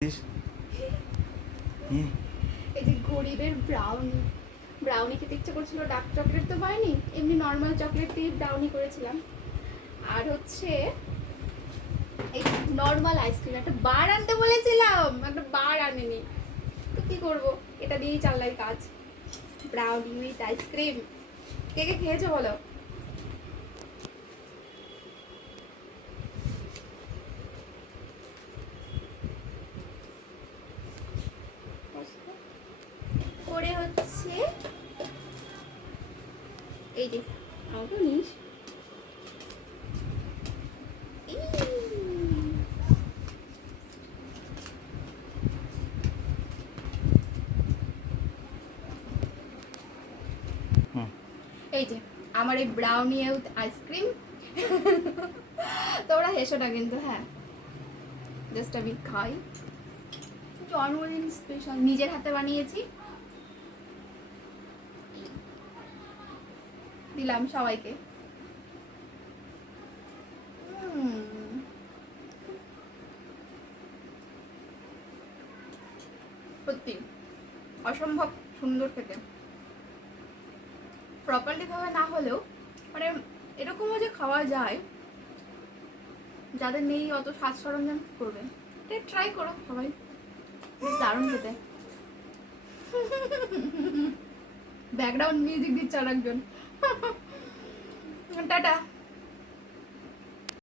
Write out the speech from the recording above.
এই যে গরিবের ব্রাউনি খেতে ইচ্ছে করছিল, ডার্ক চকলেট তো পাইনি, এমনি নর্মাল চকলেট দিয়ে ব্রাউনি করেছিলাম। আর হচ্ছে এই নর্মাল আইসক্রিম, একটা বার আনতে বলেছিলাম, একটা বার আনেনি, তো কি করবো, এটা দিয়েই চালাই কাজ। ব্রাউনি উইথ আইসক্রিম, কে কে খেয়েছো বলো? করে হচ্ছে এই যে আমাকেও নিস। এই যে আমার এই ব্রাউনি উইথ আইসক্রিম। তোমরা হেসো না কিন্তু, হ্যাঁ জাস্ট আমি খাই। জন্মদিন স্পেশাল, নিজের হাতে বানিয়েছি, দিলাম সবাইকে। সত্যি অসম্ভব সুন্দর খেতে, প্রপারলি ভাবে না হলেও মানে এরকমও যে খাওয়া যায়, যাদের নেই অত সাজ সরঞ্জাম করবে, এটা ট্রাই করো সবাই, বেশ দারুণ খেতে। ব্যাকগ্রাউন্ড মিউজিক দিচ্ছে আর একজন। টাটা।